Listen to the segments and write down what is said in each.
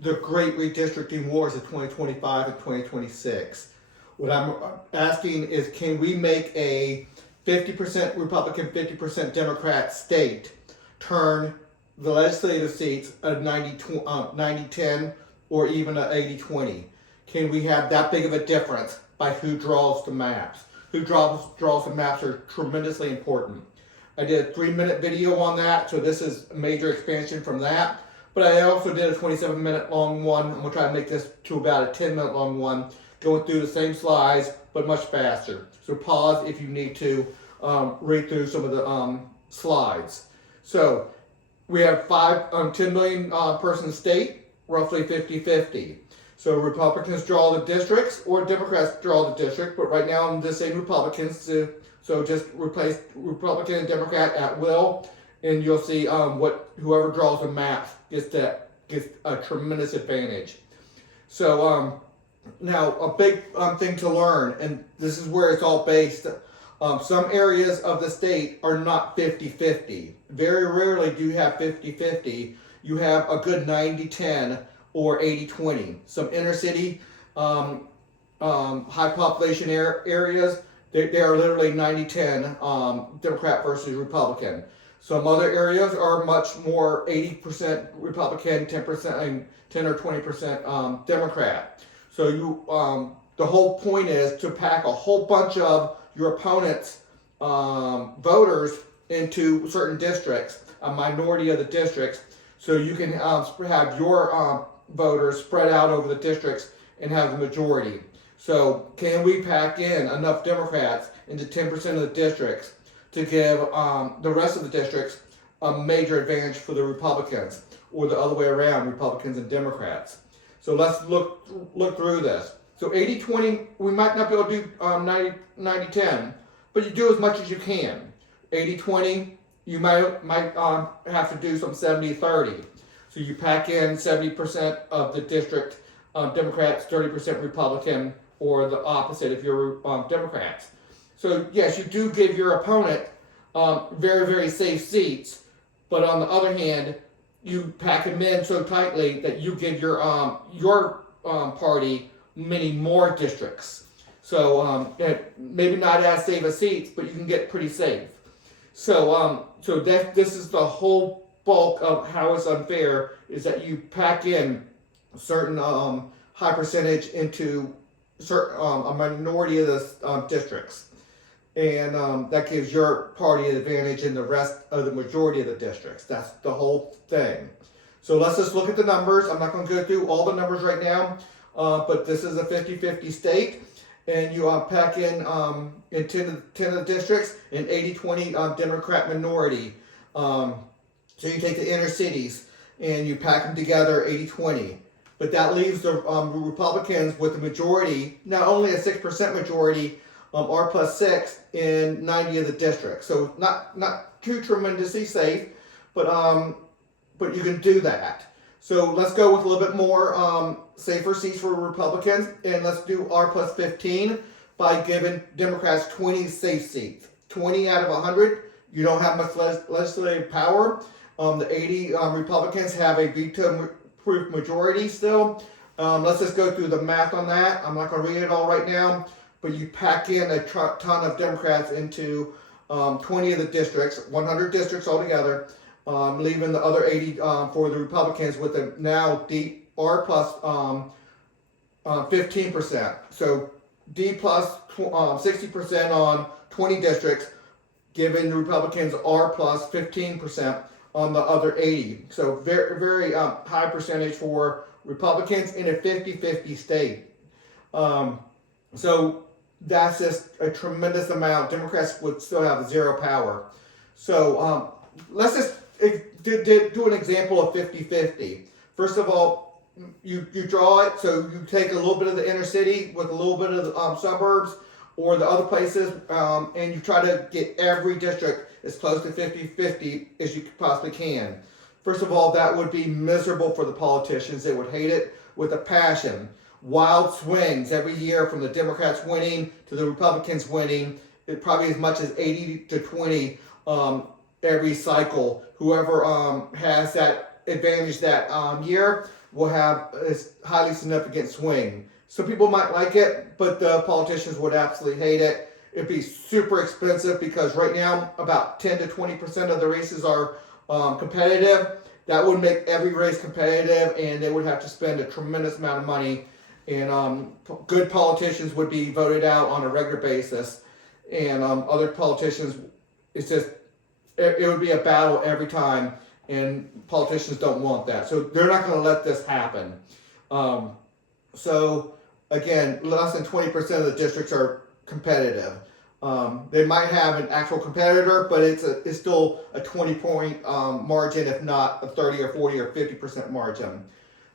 the great redistricting wars of 2025 and 2026. What I'm asking is, can we make a 50% Republican, 50% Democrat state turn the legislative seats a 90-10 or even an 80-20? Can we have that big of a difference by who draws the maps? Who draws the maps are tremendously important. I did a 3-minute video on that, so this is a major expansion from that. But I also did a 27-minute long one. I'm going to try to make this to about a 10-minute long one, going through the same slides, but much faster. So pause if you need to read through some of the slides. So we have 10 million person state, roughly 50-50. So Republicans draw the districts or Democrats draw the district, but right now I'm just saying Republicans, so just replace Republican and Democrat at will, and you'll see whoever draws the map gets a tremendous advantage. So now a big thing to learn, and this is where it's all based. Some areas of the state are not 50-50. Very rarely do you have 50-50. You have a good 90-10 or 80-20. Some inner city, high population areas, they are literally 90-10 Democrat versus Republican. Some other areas are much more 80% Republican, 10% 10 or 20% Democrat. So the whole point is to pack a whole bunch of your opponent's voters into certain districts, a minority of the districts, so you can have your voters spread out over the districts and have the majority. So can we pack in enough Democrats into 10% of the districts to give the rest of the districts a major advantage for the Republicans, or the other way around, Republicans and Democrats? So let's look through this. So 80-20, we might not be able to do 90-10, but you do as much as you can. 80-20, you might have to do some 70-30. So you pack in 70% of the district Democrats, 30% Republican, or the opposite if you're Democrats. So yes, you do give your opponent very, very safe seats, but on the other hand, you pack them in so tightly that you give your party many more districts. So maybe not as safe as seats, but you can get pretty safe. So this is the whole bulk of how it's unfair, is that you pack in certain high percentage into a minority of the districts. And that gives your party an advantage in the rest of the majority of the districts. That's the whole thing. So let's just look at the numbers. I'm not going to go through all the numbers right now, but this is a 50-50 state. And you pack in 10 of the districts and 80-20 Democrat minority. So you take the inner cities and you pack them together 80-20. But that leaves the Republicans with a majority, not only a 6% majority, R plus 6 in 90 of the districts. So not too tremendously safe, but you can do that. So let's go with a little bit more safer seats for Republicans, and let's do R plus 15 by giving Democrats 20 safe seats. 20 out of 100, you don't have much legislative power. The 80 Republicans have a veto-proof majority still. Let's just go through the math on that. I'm not going to read it all right now, but you pack in a ton of Democrats into 20 of the districts, 100 districts altogether, leaving the other 80 for the Republicans with a now D R plus 15%. So D plus 60% on 20 districts, giving the Republicans R plus 15% on the other 80. So very, very high percentage for Republicans in a 50-50 state. So that's just a tremendous amount. Democrats would still have zero power. So let's just do an example of 50-50. First of all, you draw it, so you take a little bit of the inner city with a little bit of the suburbs or the other places, and you try to get every district as close to 50-50 as you possibly can. First of all, that would be miserable for the politicians. They would hate it with a passion. Wild swings every year from the Democrats winning to the Republicans winning, probably as much as 80-20 every cycle. Whoever has that advantage that year will have a highly significant swing. Some people might like it, but the politicians would absolutely hate it. It'd be super expensive because right now about 10 to 20% of the races are competitive. That would make every race competitive, and they would have to spend a tremendous amount of money. And good politicians would be voted out on a regular basis, and other politicians, it would be a battle every time, and politicians don't want that. So they're not going to let this happen. So again, less than 20% of the districts are competitive. They might have an actual competitor, but it's still a 20-point margin, if not a 30 or 40 or 50% margin.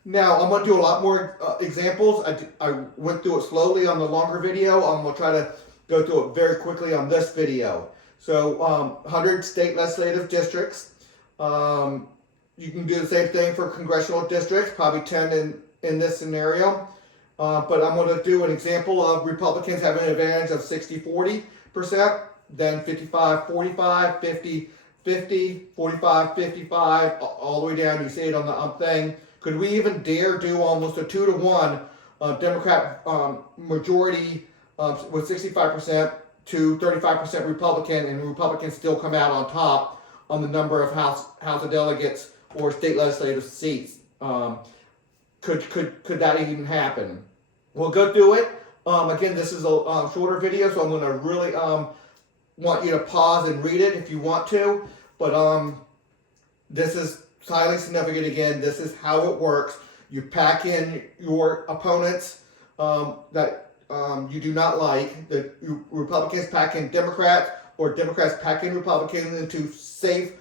Now, I'm going to do a lot more examples. I went through it slowly on the longer video. I'm going to try to go through it very quickly on this video. So, 100 state legislative districts. You can do the same thing for congressional districts, probably 10 in this scenario. But I'm going to do an example of Republicans having an advantage of 60-40%, then 55-45, 50-50, 45-55, all the way down. You see it on the thing. Could we even dare do almost a 2-to-1 Democrat majority with 65% to 35% Republican, and Republicans still come out on top on the number of House of Delegates or state legislative seats? Could that even happen? We'll go through it. Again, this is a shorter video, so I'm going to really want you to pause and read it if you want to. But this is highly significant. Again, this is how it works. You pack in your opponents that you do not like. The Republicans pack in Democrats, or Democrats pack in Republicans into safe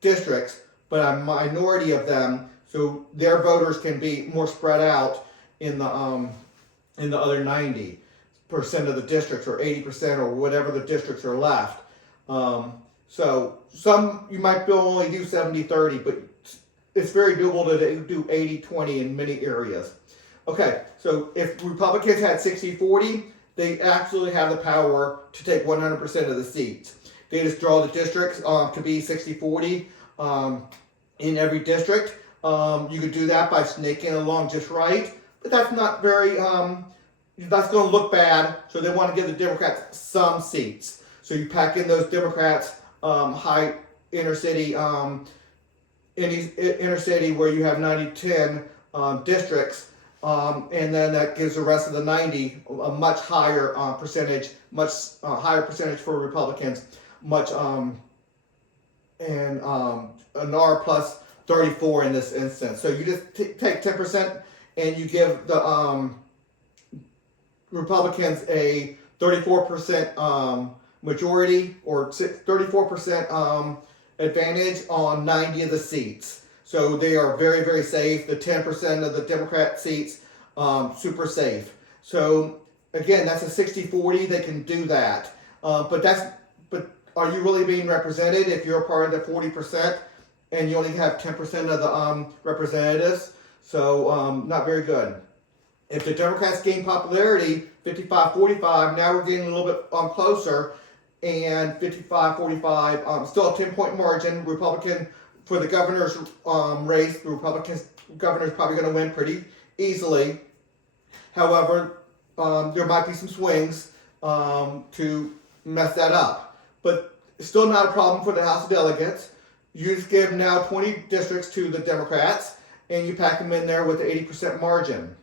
districts, but a minority of them, so their voters can be more spread out in the other 90% of the districts, or 80%, or whatever the districts are left. So some you might be able to only do 70-30, but it's very doable to do 80-20 in many areas. Okay, so if Republicans had 60-40, they absolutely have the power to take 100% of the seats. They just draw the districts to be 60-40 in every district. You could do that by snaking along just right, but that's not very, that's going to look bad, so they want to give the Democrats some seats. So you pack in those Democrats, high inner city, inner city where you have 90-10 districts, and then that gives the rest of the 90 a much higher percentage, higher percentage for Republicans, and an R plus 34 in this instance. So you just take 10% and you give the Republicans a 34% majority, or 34% advantage on 90 of the seats. So they are very, very safe. The 10% of the Democrat seats, super safe. So again, that's a 60-40. They can do that. But are you really being represented if you're a part of the 40% and you only have 10% of the representatives? So not very good. If the Democrats gain popularity, 55-45, now we're getting a little bit closer, and 55-45, still a 10-point margin. Republican, for the governor's race, the Republican governor is probably going to win pretty easily. However, there might be some swings to mess that up. But it's still not a problem for the House of Delegates. You just give now 20 districts to the Democrats, and you pack them in there with the 80% margin.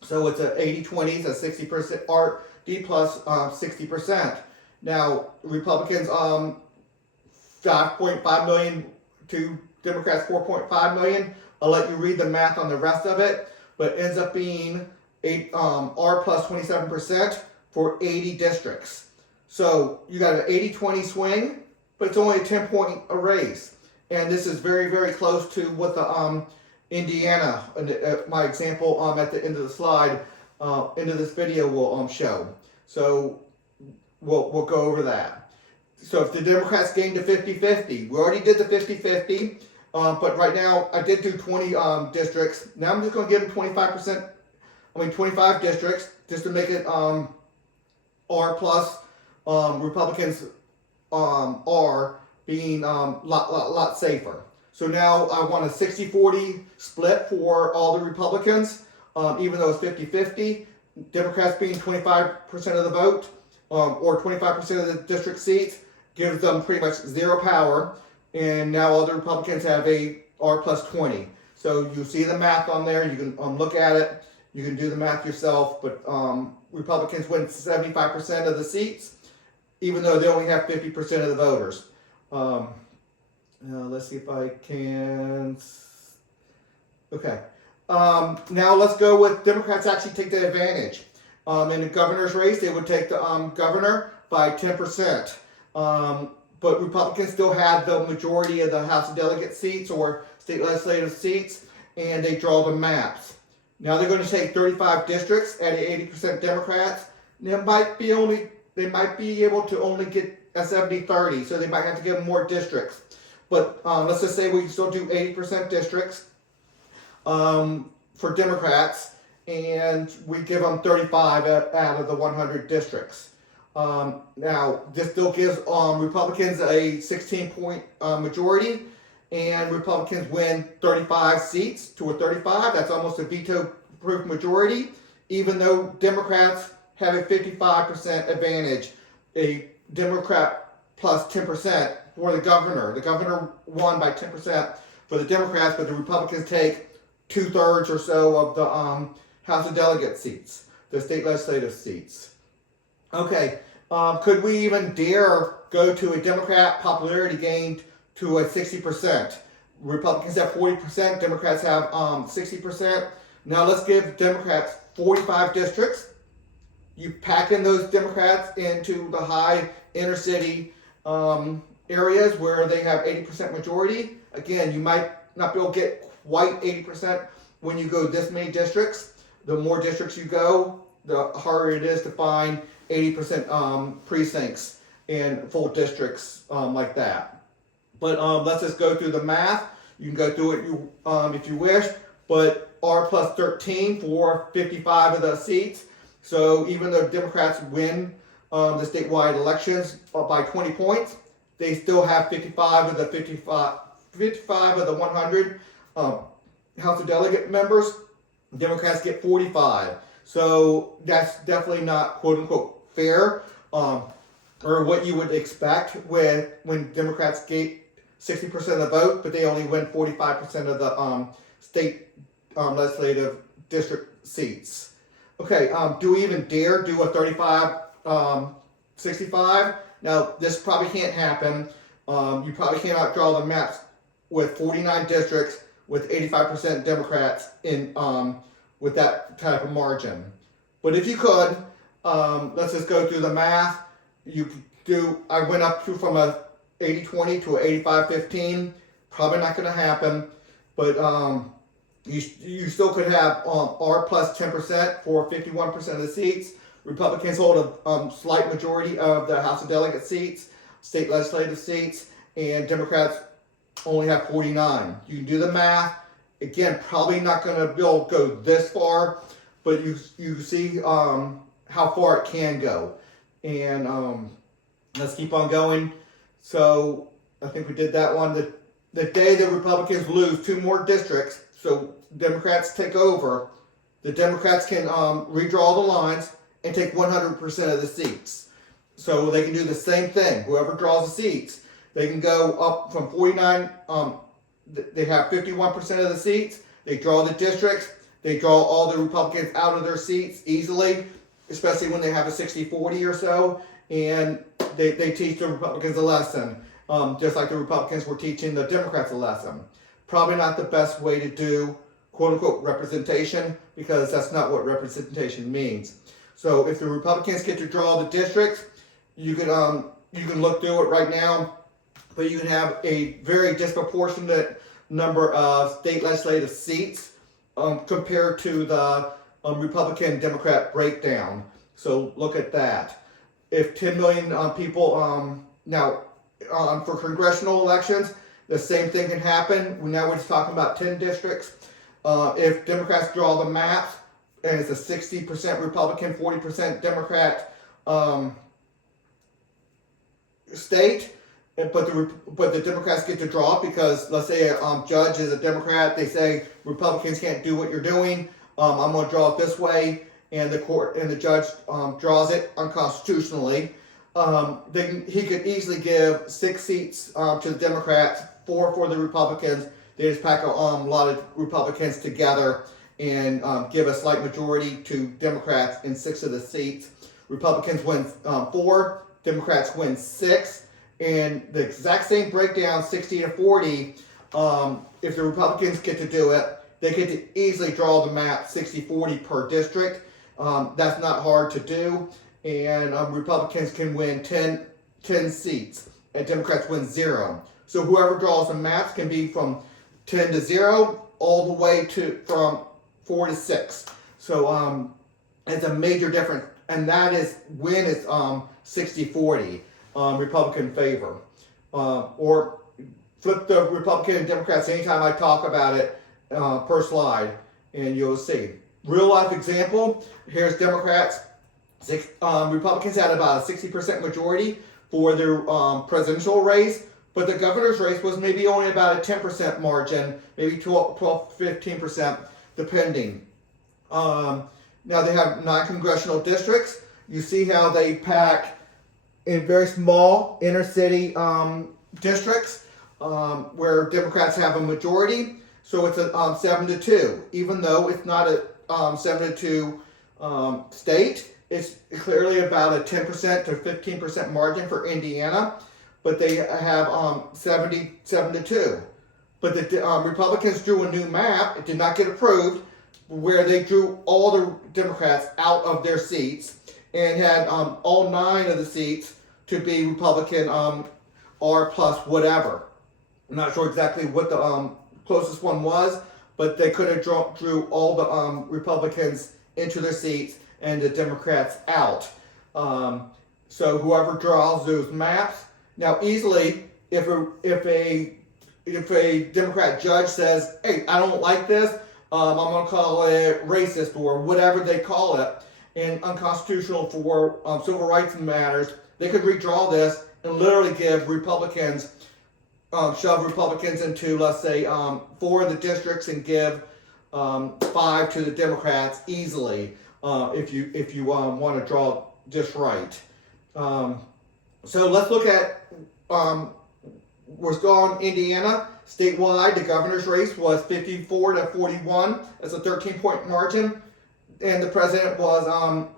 So it's a 80-20, it's a 60% RD plus 60%. Now, Republicans 5.5 million to Democrats 4.5 million. I'll let you read the math on the rest of it, but it ends up being R plus 27% for 80 districts. So you got an 80-20 swing, but it's only a 10-point race. And this is very, very close to what the Indiana, my example at the end of the slide, end of this video will show. So we'll go over that. So if the Democrats gain to 50-50, we already did the 50-50, but right now I did do 20 districts. Now I'm just going to give them 25 districts, just to make it R plus Republicans are being lot safer. So now I want a 60-40 split for all the Republicans, even though it's 50-50. Democrats being 25% of the vote, or 25% of the district seats, gives them pretty much zero power. And now all the Republicans have a R plus 20. So you see the math on there. You can look at it. You can do the math yourself. But Republicans win 75% of the seats, even though they only have 50% of the voters. Let's see if I can. Okay. Now let's go with Democrats actually take the advantage. In the governor's race, they would take the governor by 10%. But Republicans still had the majority of the House of Delegate seats or state legislative seats, and they draw the maps. Now they're going to take 35 districts at 80% Democrats. They might be able to only get a 70-30, so they might have to give them more districts. But let's just say we can still do 80% districts for Democrats, and we give them 35 out of the 100 districts. Now, this still gives Republicans a 16-point majority, and Republicans win 35 seats to a 35. That's almost a veto-proof majority, even though Democrats have a 55% advantage, a Democrat plus 10% for the governor. The governor won by 10% for the Democrats, but the Republicans take 2/3 or so of the House of Delegate seats, the state legislative seats. Okay, could we even dare go to a Democrat popularity gain to a 60%? Republicans have 40%, Democrats have 60%. Now let's give Democrats 45 districts. You pack in those Democrats into the high inner city areas where they have 80% majority. Again, you might not be able to get quite 80% when you go this many districts. The more districts you go, the harder it is to find 80% precincts and full districts like that. But let's just go through the math. You can go through it if you wish, but R plus 13 for 55 of the seats. So even though Democrats win the statewide elections by 20 points, they still have 55 of the 100 House of Delegate members. Democrats get 45. So that's definitely not quote unquote fair, or what you would expect when Democrats get 60% of the vote, but they only win 45% of the state legislative district seats. Okay, do we even dare do a 35-65? Now, this probably can't happen. You probably cannot draw the maps with 49 districts with 85% Democrats in with that type of margin. But if you could, let's just go through the math. You could do. I went up from a 80-20 to a 85-15. Probably not going to happen, but you still could have R plus 10% for 51% of the seats. Republicans hold a slight majority of the House of Delegate seats, state legislative seats, and Democrats only have 49. You can do the math. Again, probably not going to be able to go this far, but you see how far it can go. And let's keep on going. So I think we did that one. The day the Republicans lose 2 more districts, so Democrats take over, the Democrats can redraw the lines and take 100% of the seats. So they can do the same thing. Whoever draws the seats, they can go up from 49. They have 51% of the seats. They draw the districts. They draw all the Republicans out of their seats easily, especially when they have a 60-40 or so. And they teach the Republicans a lesson, just like the Republicans were teaching the Democrats a lesson. Probably not the best way to do quote-unquote representation, because that's not what representation means. So if the Republicans get to draw the districts, you can look through it right now, but you can have a very disproportionate number of state legislative seats compared to the Republican-Democrat breakdown. So look at that. If 10 million people, for congressional elections, the same thing can happen. Now we're just talking about 10 districts. If Democrats draw the maps, and it's a 60% Republican, 40% Democrat state, but the Democrats get to draw it because, let's say a judge is a Democrat, they say Republicans can't do what you're doing. I'm going to draw it this way, and the judge draws it unconstitutionally. He could easily give 6 seats to the Democrats, 4 for the Republicans. They just pack a lot of Republicans together and give a slight majority to Democrats in 6 of the seats. Republicans win 4, Democrats win 6, and the exact same breakdown, 60-40. If the Republicans get to do it, they get to easily draw the map 60-40 per district. That's not hard to do, and Republicans can win 10 seats, and Democrats win 0. So whoever draws the maps can be from 10 to 0 all the way to from 4 to 6. So it's a major difference, and that is when it's 60-40 Republican favor. Or flip the Republican and Democrats anytime I talk about it per slide, and you'll see. Real life example, here's Democrats. Republicans had about a 60% majority for their presidential race, but the governor's race was maybe only about a 10% margin, maybe 12-15%, depending. Now they have 9 congressional districts. You see how they pack in very small inner city districts where Democrats have a majority. So it's a 7-2, even though it's not a 7-2 state. It's clearly about a 10% to 15% margin for Indiana, but they have 7-2. But the Republicans drew a new map. It did not get approved, where they drew all the Democrats out of their seats and had all 9 of the seats to be Republican R plus whatever. I'm not sure exactly what the closest one was, but they could have drew all the Republicans into their seats and the Democrats out. So whoever draws those maps, now easily, if a Democrat judge says, "Hey, I don't like this, I'm going to call it racist," or whatever they call it, and unconstitutional for civil rights matters, they could redraw this and literally give Republicans, shove Republicans into, let's say, 4 of the districts and give 5 to the Democrats easily, if you want to draw just right. So let's look at we're still on Indiana. Statewide, the governor's race was 54-41. That's a 13-point margin. And the president was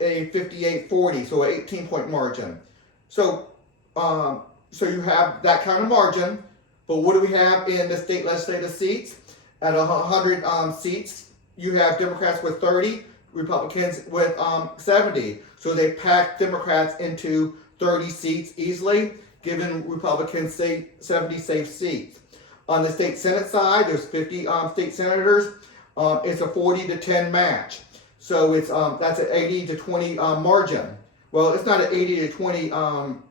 a 58-40, so an 18-point margin. So you have that kind of margin. But what do we have in the state legislative seats? At 100 seats, you have Democrats with 30, Republicans with 70. So they packed Democrats into 30 seats easily, giving Republicans 70 safe seats. On the state Senate side, there's 50 state senators. It's a 40-10 match. So it's that's an 80-20 margin. Well, it's not an 80-20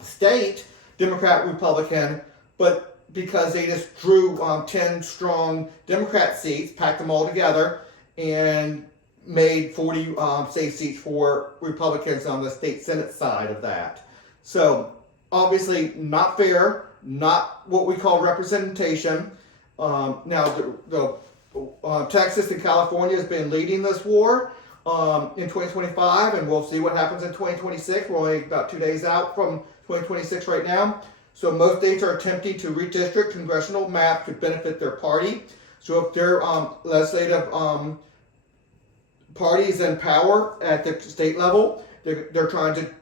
state, Democrat, Republican, but because they just drew 10 strong Democrat seats, packed them all together, and made 40 safe seats for Republicans on the state Senate side of that. So obviously not fair, not what we call representation. Now the Texas and California has been leading this war in 2025, and we'll see what happens in 2026. We're only about 2 days out from 2026 right now. So most states are attempting to redistrict congressional maps to benefit their party. So if their legislative party is in power at the state level, they're trying to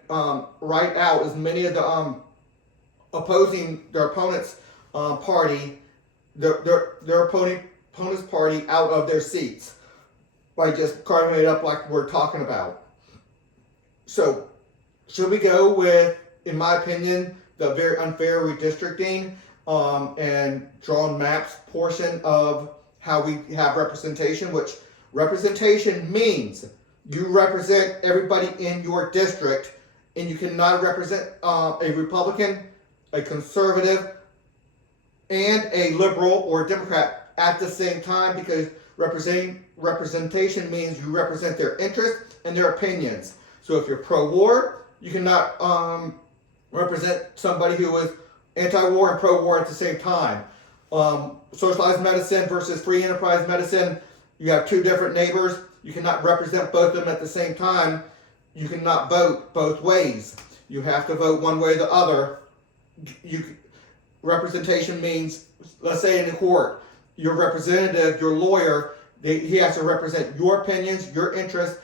write out as many of the their opponent's party, their opponent's party out of their seats by just carving it up like we're talking about. So should we go with, in my opinion, the very unfair redistricting and drawn maps portion of how we have representation, which representation means you represent everybody in your district, and you cannot represent a Republican, a conservative, and a liberal or Democrat at the same time, because representation means you represent their interests and their opinions. So if you're pro-war, you cannot represent somebody who is anti-war and pro-war at the same time. Socialized medicine versus free enterprise medicine. You have two different neighbors. You cannot represent both of them at the same time. You cannot vote both ways. You have to vote one way or the other. Representation means, let's say in the court, your representative, your lawyer, he has to represent your opinions, your interests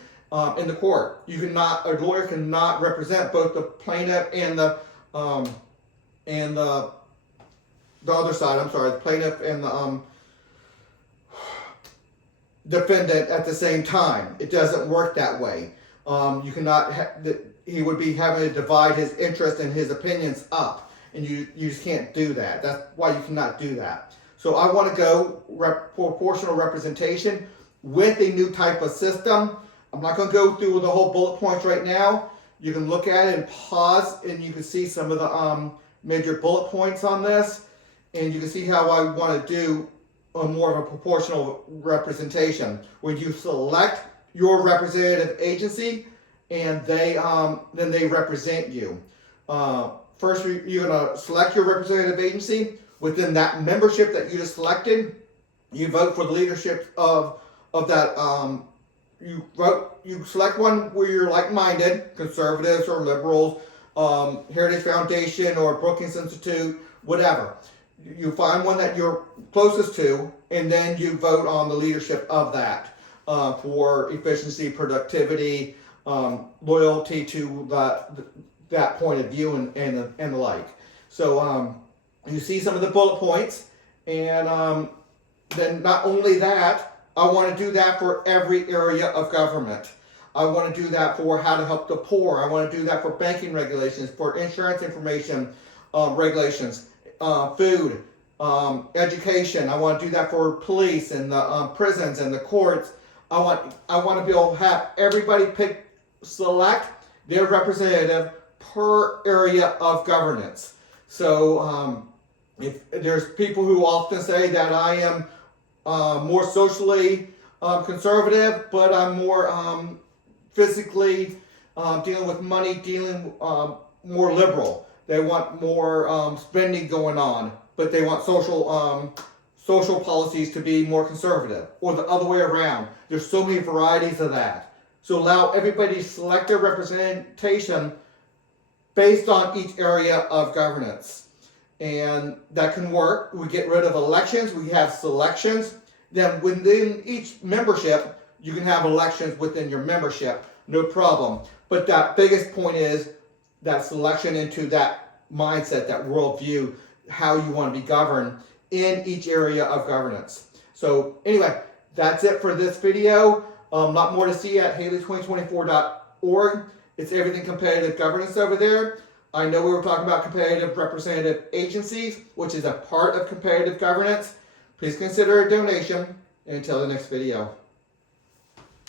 in the court. A lawyer cannot represent both the plaintiff and the other side. I'm sorry, the plaintiff and the defendant at the same time. It doesn't work that way. You cannot. He would be having to divide his interest and his opinions up, and you just can't do that. That's why you cannot do that. So I want to go proportional representation with a new type of system. I'm not going to go through the whole bullet points right now. You can look at it and pause, and you can see some of the major bullet points on this, and you can see how I want to do more of a proportional representation, where you select your representative agency, and then they represent you. First, you're going to select your representative agency. Within that membership that you just selected, you vote for the leadership of that. You select one where you're like-minded, conservatives or liberals, Heritage Foundation or Brookings Institute, whatever. You find one that you're closest to, and then you vote on the leadership of that for efficiency, productivity, loyalty to that point of view, and the like. So you see some of the bullet points, and then not only that, I want to do that for every area of government. I want to do that for how to help the poor. I want to do that for banking regulations, for insurance information regulations, food, education. I want to do that for police and the prisons and the courts. I want to be able to have everybody select their representative per area of governance. So if there's people who often say that I am more socially conservative, but I'm more physically dealing with money, more liberal. They want more spending going on, but they want social policies to be more conservative, or the other way around. There's so many varieties of that. So allow everybody to select their representation based on each area of governance. And that can work. We get rid of elections, we have selections. Then within each membership, you can have elections within your membership, no problem. But that biggest point is that selection into that mindset, that worldview, how you want to be governed in each area of governance. So anyway, that's it for this video. A lot more to see at Haley2024.org. It's everything competitive governance over there. I know we were talking about competitive representative agencies, which is a part of competitive governance. Please consider a donation. Until the next video.